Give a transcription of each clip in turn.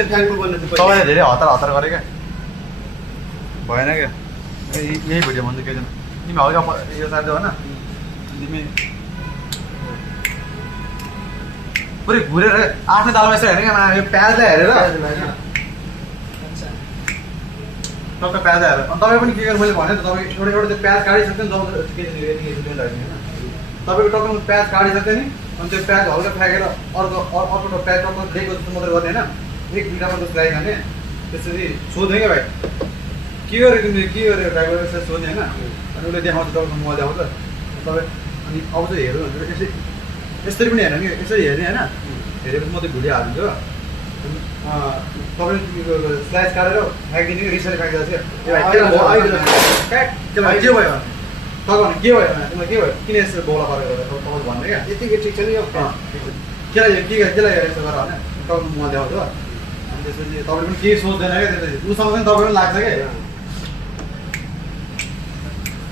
तपाईँले धेरै हतार हतार गरे क्या भएन क्या यही भिडियो भन्छु केही तिमी हल्का यो साथी होइन तिमी पुरै घुरेर आफ्नै दालमा यसो हेर्ने क्या यो प्याजलाई हेरेर टक्क प्याज हेरेर अनि तपाईँ पनि के गर्नु मैले भने त तपाईँ एउटा एउटा त्यो प्याज काटिसक्यो नि तपाईँको टक्क प्याज काटिसक्यो नि अनि त्यो प्याज हल्का फ्याँकेर अर्को प्याज टक्क दिएको जस्तो मात्रै गर्ने होइन एक दुईवटा मात्रै फ्राई खाने त्यसरी सोध्ने क्या भाइ के गरेँ तिमीले के गरेर ट्राई गरेर यसरी सोध्ने होइन अनि उसले देखाउँछ तपाईँको मोबाइल देखाउँछ तपाईँ अनि अब चाहिँ हेर्नु भने यसरी यसरी पनि हेर्नु कि यसरी हेर्ने होइन हेरेपछि म त्यो भिडियो हालिदिन्छु तपाईँले स्लाइस काटेर फ्याँकिदिने कि रिसले फ्याँकिदिएको थियो के भयो तपाईँ के भयो तिमीलाई के भयो किन यसरी बोला परेको तपाईँले भन्ने क्या यतिकै ठिक छ नि यो केलाई यसो गर होइन तपाईँको मोबाइल देखाउँछ अनि त्यसपछि तपाईँले पनि केही सोच्दैन क्या त्यसपछि उसँग पनि तपाईँ पनि लाग्छ क्या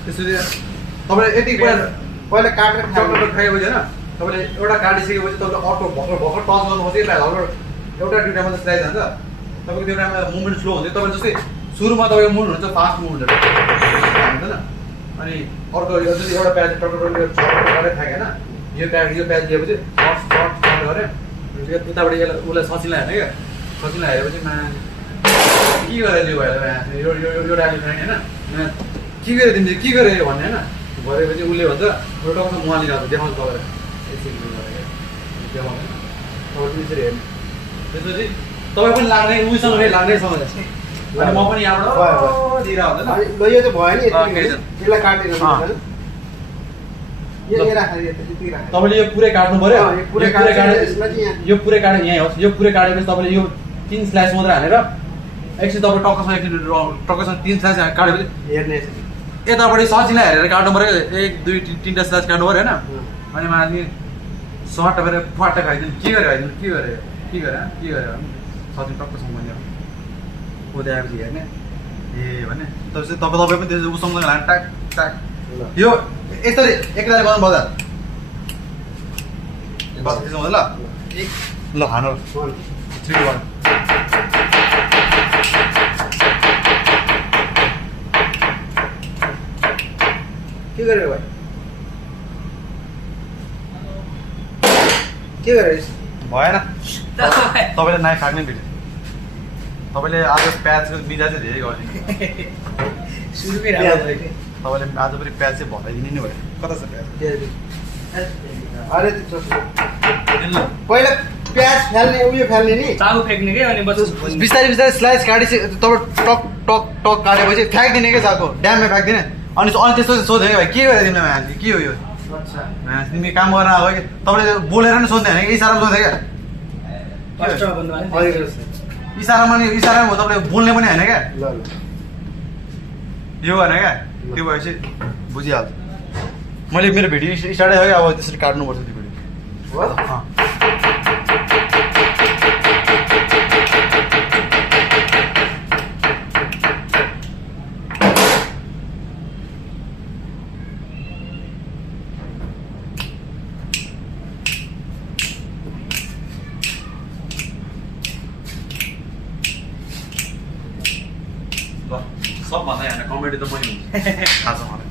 त्यसपछि तपाईँले यति पहिला काटेर टक्टर खाएपछि होइन तपाईँले एउटा काटिसकेपछि तपाईँले अर्को भर्खर भर्खर टच गर्नुपर्छ एउटा दुइटा मात्रै स्लाइस जान्छ तपाईँको त्यो टाइममा मुभमेन्ट स्लो हुन्छ तपाईँ जस्तै सुरुमा तपाईँको मुभ हुन्छ फास्ट मुभमेन्ट हुँदैन अनि अर्को जस्तै एउटा प्याज टक्टर गरेर थाक्यो होइन यो प्याज दिएपछि सर्ट गऱ्यो उताबाट उसलाई सचिला हेर्ने क्या सचिला हेरेपछि के गरेर त्यो भएर यो डाली खाने होइन के गरेँ तिमीले के गरेँ भन्ने होइन गरेपछि उसले भन्छ एउटा टक्क मुहा लिएर देखाउँछ तपाईँलाई यसरी गरेर देखाउँदैन तपाईँ त्यसरी हेर्ने त्यसपछि तपाईँ पनि लाग्ने उसँग लाग्ने समझ अनि म पनि यहाँबाट दिएर हुँदैन ल यो चाहिँ भयो नि यसलाई काटेर तपाईँले यो पुरै काट्नु पर्यो यो पुरै काटे यहीँ होस् यो पुरै काटेपछि तपाईँले यो 3 स्लाइस मात्रै हालेर एकछिन तपाईँ टक्कसँग 3 स्लाइस काटेपछि हेर्ने यतापट्टि सजिलो हेरेर काट्नु पर्यो 1 2 3टा स्लाइस काट्नु पर्यो होइन अनि माथि सर्ट गरेर फाटा खाइदिनु के गरेर सजिलो टक्कसँग भन्यो उदय आएपछि हेर्ने ए भने तपाईँ पनि त्यसो उसँग लाने टाक टाक यो यसरी एकलाई गर्नु बजार बस त्यसो ल ल हानु 3 2 1 के गरेर भाइ के गरेर भएन तपाईँले नाइफ फ्याक्ने भिडियो तपाईँले आज प्याजको बिदा चाहिँ धेरै गर्ने तपाईँले आज पनि प्याज चाहिँ भराइदिनु नि भयो कता छ प्याज अरे पहिला प्याज फाल्ने उयो फाल्ने नि चाकु फ्याँक्ने के अनि बिस्तारै बिस्तारै स्लाइस काटेपछि तपाईँ टक टक टक काटेपछि फ्याँकिदिने क्या चाकु ड्याममा फ्याँकिदिने अनि त्यसपछि सोध्यो कि भाइ के गरेर तिमीलाई मान्छे के हो यो तिमी काम गर्न आएको कि तपाईँले बोलेर नि सोध्ने होइन इसारामा सोध्यो क्या इसारामा हो तपाईँले बोल्ने पनि होइन क्या यो होइन क्या त्यो भएपछि बुझिहाल्छ मैले मेरो भिडियो स्टार्टै हो कि अब त्यसरी काट्नुपर्छ त्यो भिडियो सबभन्दा यहाँ कमेडी त मैले हुन्छ थाहा छ मलाई